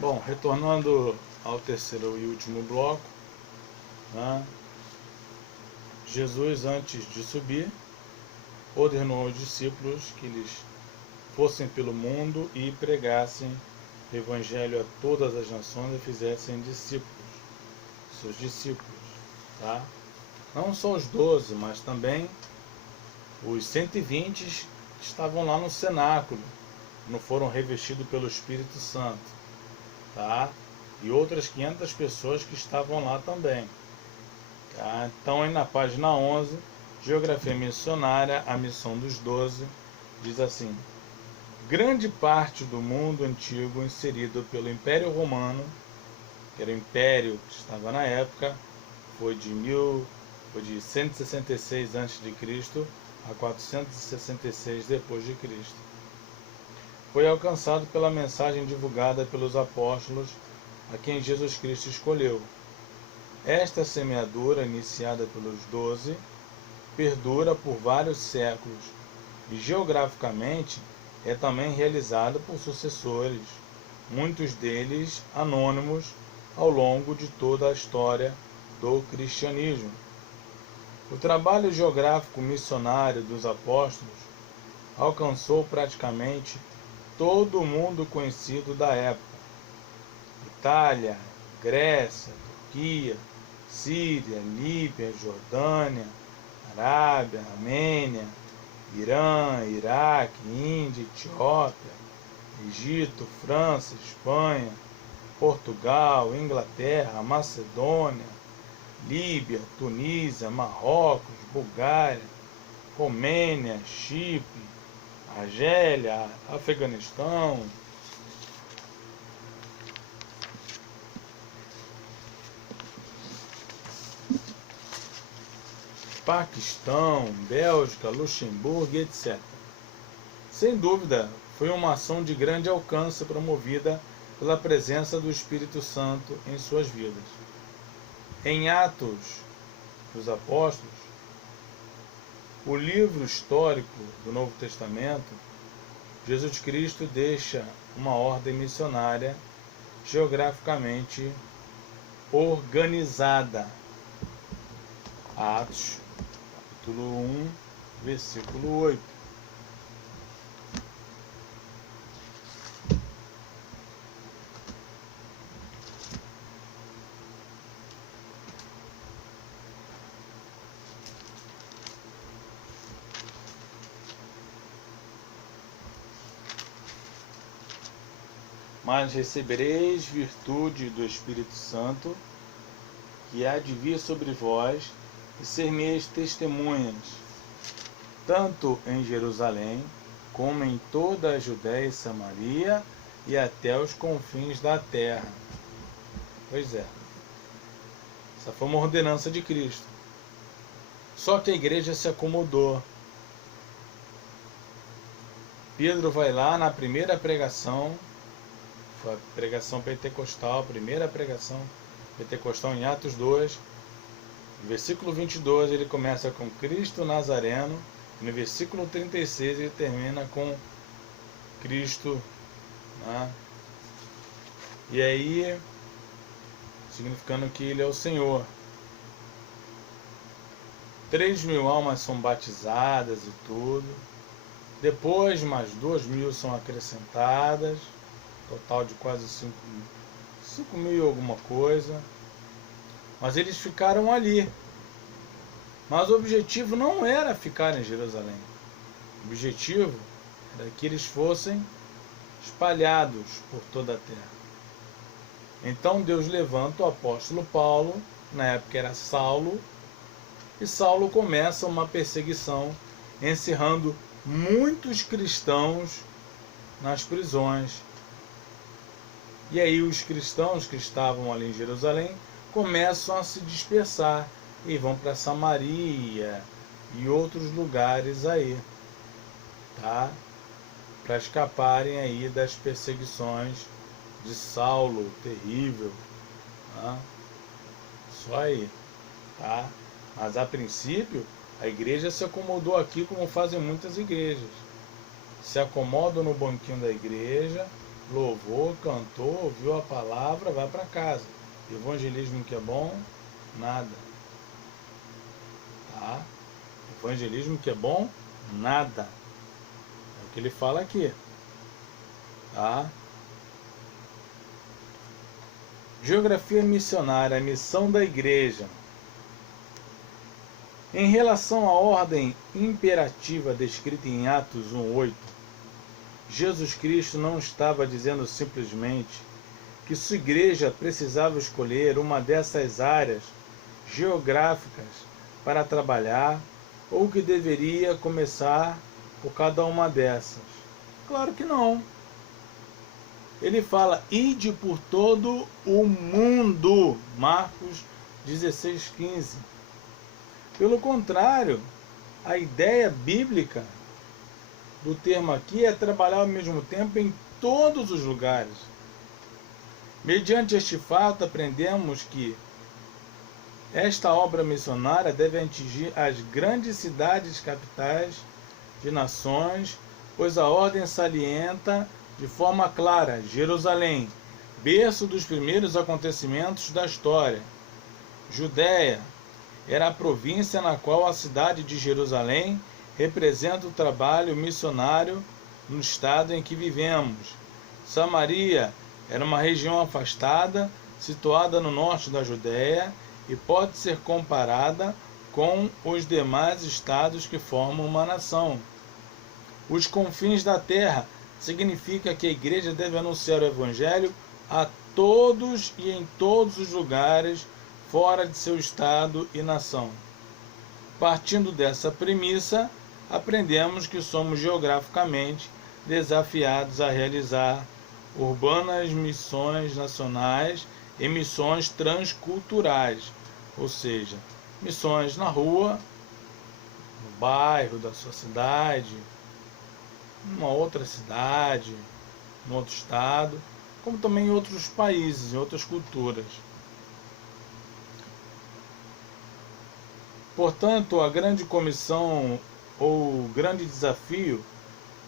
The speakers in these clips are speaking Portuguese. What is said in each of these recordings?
Bom, retornando ao terceiro e último bloco, né, Jesus, antes de subir, ordenou aos discípulos que eles fossem pelo mundo e pregassem o Evangelho a todas as nações e fizessem discípulos, seus discípulos, tá? Não só os 12, mas também os 120 que estavam lá no cenáculo, não foram revestidos pelo Espírito Santo, tá? E outras 500 pessoas que estavam lá também, tá? Então, aí na página 11, Geografia Missionária, a missão dos 12, diz assim: grande parte do mundo antigo inserido pelo Império Romano, que era o império que estava na época, foi de 166 a.C. a 466 depois de Cristo. Foi alcançado pela mensagem divulgada pelos apóstolos a quem Jesus Cristo escolheu. Esta semeadura, iniciada pelos 12, perdura por vários séculos e geograficamente é também realizada por sucessores, muitos deles anônimos ao longo de toda a história do cristianismo. O trabalho geográfico missionário dos apóstolos alcançou praticamente todo o mundo conhecido da época: Itália, Grécia, Turquia, Síria, Líbia, Jordânia, Arábia, Armênia, Irã, Iraque, Índia, Etiópia, Egito, França, Espanha, Portugal, Inglaterra, Macedônia, Líbia, Tunísia, Marrocos, Bulgária, Romênia, Chipre, Argélia, Afeganistão, Paquistão, Bélgica, Luxemburgo, etc. Sem dúvida, foi uma ação de grande alcance promovida pela presença do Espírito Santo em suas vidas. Em Atos dos Apóstolos, o livro histórico do Novo Testamento, Jesus Cristo deixa uma ordem missionária geograficamente organizada. Atos, capítulo 1, versículo 8. Mas recebereis virtude do Espírito Santo, que há de vir sobre vós, e ser-me-eis testemunhas, tanto em Jerusalém, como em toda a Judéia e Samaria, e até os confins da terra. Pois é, essa foi uma ordenança de Cristo. Só que a igreja se acomodou. Pedro vai lá na primeira pregação, foi a pregação pentecostal, a primeira pregação pentecostal em Atos 2, no versículo 22 ele começa com Cristo Nazareno, e no versículo 36 ele termina com Cristo, né? E aí, significando que ele é o Senhor. 3.000 almas são batizadas e tudo. Depois mais 2.000 são acrescentadas, total de quase 5.000 e alguma coisa. Mas eles ficaram ali. Mas o objetivo não era ficar em Jerusalém. O objetivo era que eles fossem espalhados por toda a terra. Então Deus levanta o apóstolo Paulo, na época era Saulo, e Saulo começa uma perseguição, encerrando muitos cristãos nas prisões. E aí os cristãos que estavam ali em Jerusalém começam a se dispersar e vão para Samaria e outros lugares aí, tá? Para escaparem aí das perseguições de Saulo, terrível, tá? Só aí, tá? Mas a princípio a igreja se acomodou aqui como fazem muitas igrejas. Se acomodam no banquinho da igreja louvou, cantou, ouviu a palavra, vai para casa. Evangelismo que é bom, nada. Tá? Evangelismo que é bom, nada. É o que ele fala aqui. Tá? Geografia missionária, a missão da igreja. Em relação à ordem imperativa descrita em Atos 1:8, Jesus Cristo não estava dizendo simplesmente que sua igreja precisava escolher uma dessas áreas geográficas para trabalhar ou que deveria começar por cada uma dessas. Claro que não. Ele fala, ide por todo o mundo, Marcos 16:15. Pelo contrário, a ideia bíblica do termo aqui é trabalhar ao mesmo tempo em todos os lugares. Mediante este fato, aprendemos que esta obra missionária deve atingir as grandes cidades capitais de nações, pois a ordem salienta de forma clara Jerusalém, berço dos primeiros acontecimentos da história. Judéia era a província na qual a cidade de Jerusalém representa o trabalho missionário no estado em que vivemos. Samaria era uma região afastada, situada no norte da Judéia, e pode ser comparada com os demais estados que formam uma nação. Os confins da terra significa que a igreja deve anunciar o evangelho a todos e em todos os lugares fora de seu estado e nação. Partindo dessa premissa, aprendemos que somos geograficamente desafiados a realizar urbanas missões nacionais e missões transculturais, ou seja, missões na rua, no bairro da sua cidade, numa outra cidade, em outro estado, como também em outros países, em outras culturas. Portanto, a grande comissão ou grande desafio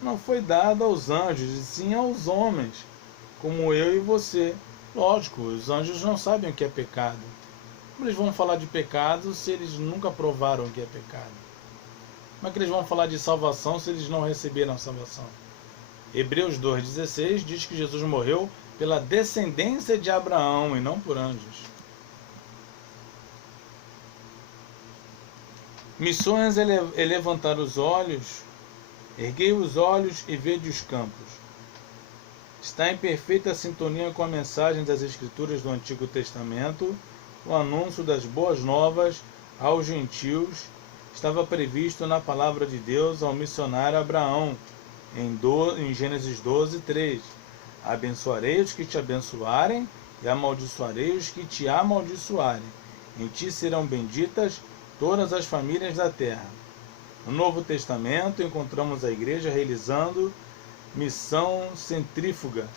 não foi dado aos anjos, e sim aos homens, como eu e você. Lógico, os anjos não sabem o que é pecado. Como eles vão falar de pecado se eles nunca provaram o que é pecado? Como é que eles vão falar de salvação se eles não receberam a salvação? Hebreus 2,16 diz que Jesus morreu pela descendência de Abraão e não por anjos. Missões é levantar os olhos, erguei os olhos e vede os campos. Está em perfeita sintonia com a mensagem das Escrituras do Antigo Testamento. O anúncio das boas novas aos gentios estava previsto na palavra de Deus ao missionário Abraão, em Gênesis 12:3. Abençoarei os que te abençoarem e amaldiçoarei os que te amaldiçoarem. Em ti serão benditas todas as famílias da terra. No Novo Testamento encontramos a igreja realizando missão centrífuga,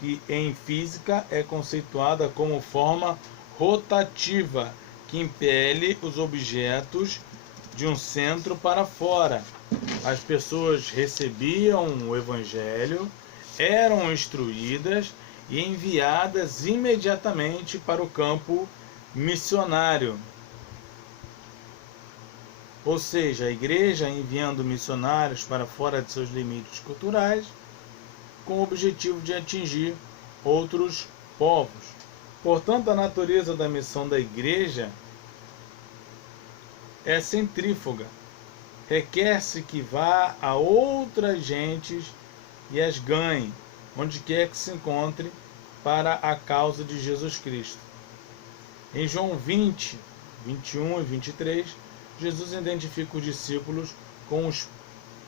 que em física é conceituada como forma rotativa, que impele os objetos de um centro para fora. As pessoas recebiam o evangelho, eram instruídas e enviadas imediatamente para o campo missionário. Ou seja, a igreja enviando missionários para fora de seus limites culturais, com o objetivo de atingir outros povos. Portanto, a natureza da missão da igreja é centrífuga. Requer-se que vá a outras gentes e as ganhe, onde quer que se encontre, para a causa de Jesus Cristo. Em João 20, 21 e 23, Jesus identifica os discípulos com os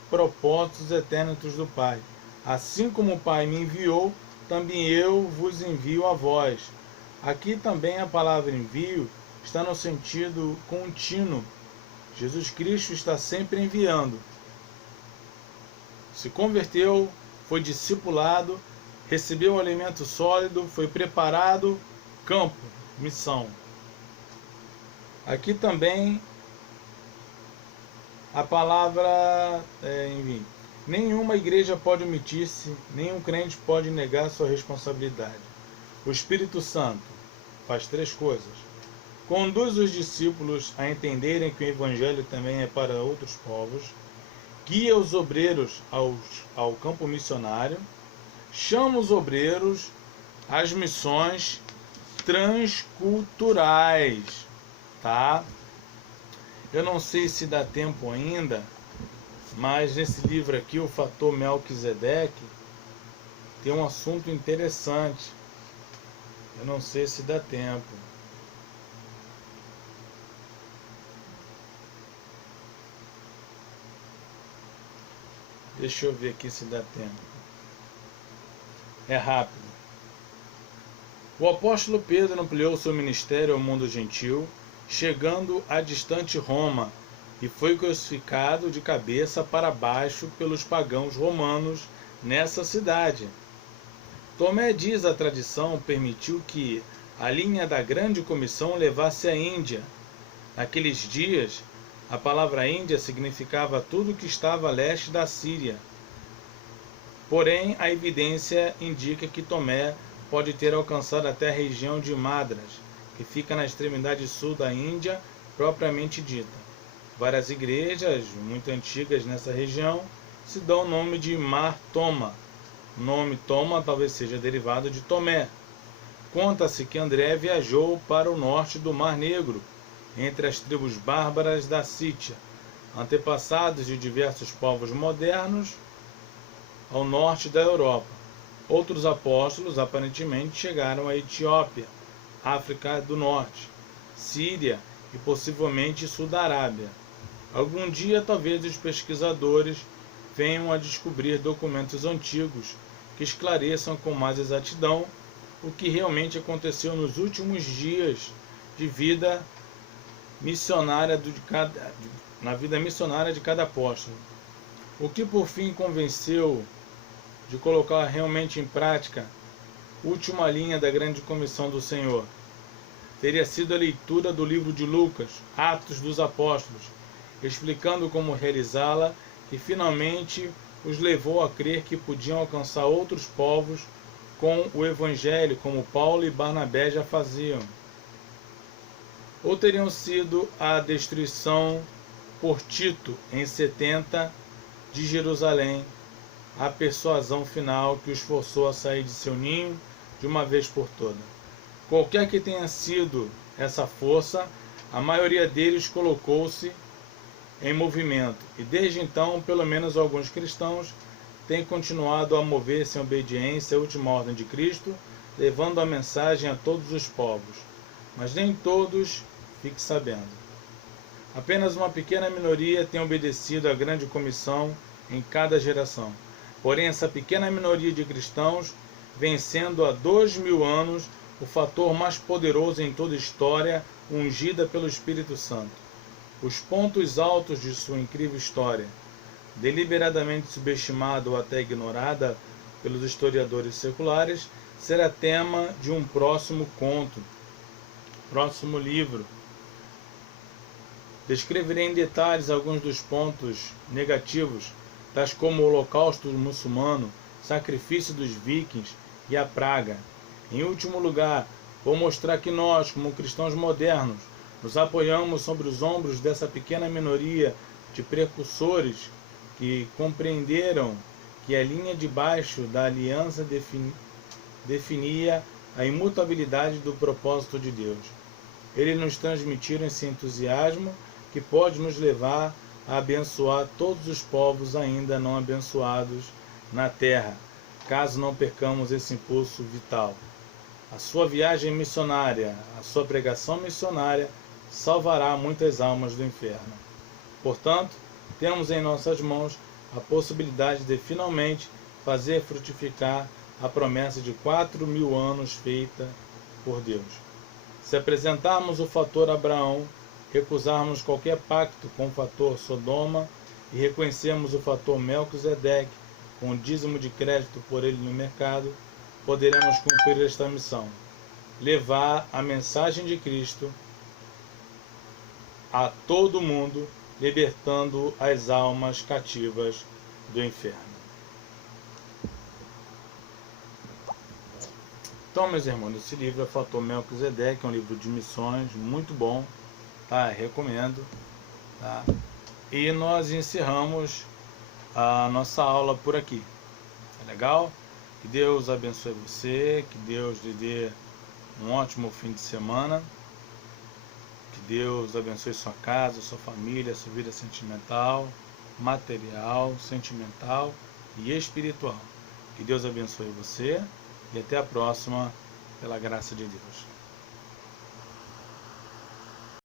propósitos eternos do Pai. Assim como o Pai me enviou, também eu vos envio a vós. Aqui também a palavra envio está no sentido contínuo. Jesus Cristo está sempre enviando. Se converteu, foi discipulado, recebeu o alimento sólido, foi preparado, campo, missão. Aqui também a palavra, Nenhuma igreja pode omitir-se, nenhum crente pode negar sua responsabilidade. O Espírito Santo faz 3 coisas. Conduz os discípulos a entenderem que o Evangelho também é para outros povos, guia os obreiros ao campo missionário, chama os obreiros às missões transculturais, tá? Eu não sei se dá tempo ainda, mas nesse livro aqui, o Fator Melquisedeque, tem um assunto interessante. Eu não sei se dá tempo. Deixa eu ver aqui se dá tempo. É rápido. O apóstolo Pedro ampliou seu ministério ao mundo gentil, chegando à distante Roma, e foi crucificado de cabeça para baixo pelos pagãos romanos nessa cidade. Tomé, diz a tradição, permitiu que a linha da grande comissão levasse à Índia. Naqueles dias, a palavra Índia significava tudo que estava a leste da Síria. Porém, a evidência indica que Tomé pode ter alcançado até a região de Madras, que fica na extremidade sul da Índia, propriamente dita. Várias igrejas, muito antigas nessa região, se dão o nome de Mar Toma. O nome Toma talvez seja derivado de Tomé. Conta-se que André viajou para o norte do Mar Negro, entre as tribos bárbaras da Sítia, antepassados de diversos povos modernos ao norte da Europa. Outros apóstolos aparentemente chegaram à Etiópia, África do Norte, Síria e possivelmente Sul da Arábia. Algum dia, talvez os pesquisadores venham a descobrir documentos antigos que esclareçam com mais exatidão o que realmente aconteceu nos últimos dias de vida missionária na vida missionária de cada apóstolo. O que por fim convenceu de colocar realmente em prática a última linha da grande comissão do Senhor teria sido a leitura do livro de Lucas, Atos dos Apóstolos, explicando como realizá-la, e finalmente os levou a crer que podiam alcançar outros povos com o Evangelho, como Paulo e Barnabé já faziam. Ou teriam sido a destruição por Tito em 70 de Jerusalém, a persuasão final que os forçou a sair de seu ninho de uma vez por todas. Qualquer que tenha sido essa força, a maioria deles colocou-se em movimento, e desde então, pelo menos alguns cristãos têm continuado a mover-se em obediência à última ordem de Cristo, levando a mensagem a todos os povos. Mas nem todos, fique sabendo. Apenas uma pequena minoria tem obedecido à grande comissão em cada geração. Porém, essa pequena minoria de cristãos vem sendo há 2000 anos o fator mais poderoso em toda a história, ungida pelo Espírito Santo. Os pontos altos de sua incrível história, deliberadamente subestimada ou até ignorada pelos historiadores seculares, será tema de um próximo conto, próximo livro. Descreverei em detalhes alguns dos pontos negativos, tais como o holocausto muçulmano, sacrifício dos vikings e a praga. Em último lugar, vou mostrar que nós, como cristãos modernos, nos apoiamos sobre os ombros dessa pequena minoria de precursores que compreenderam que a linha de baixo da aliança definia a imutabilidade do propósito de Deus. Eles nos transmitiram esse entusiasmo que pode nos levar a abençoar todos os povos ainda não abençoados na terra, caso não percamos esse impulso vital. A sua viagem missionária, a sua pregação missionária, salvará muitas almas do inferno. Portanto, temos em nossas mãos a possibilidade de finalmente fazer frutificar a promessa de 4.000 anos feita por Deus. Se apresentarmos o fator Abraão, recusarmos qualquer pacto com o fator Sodoma e reconhecermos o fator Melquisedeque com o dízimo de crédito por ele no mercado, poderemos cumprir esta missão: levar a mensagem de Cristo a todo mundo, libertando as almas cativas do inferno. Então, meus irmãos, esse livro é Fator Melquisedeque, é um livro de missões, muito bom, tá? Recomendo, tá? E nós encerramos a nossa aula por aqui, tá legal? Que Deus abençoe você, que Deus lhe dê um ótimo fim de semana, que Deus abençoe sua casa, sua família, sua vida sentimental, material, sentimental e espiritual. Que Deus abençoe você e até a próxima, pela graça de Deus.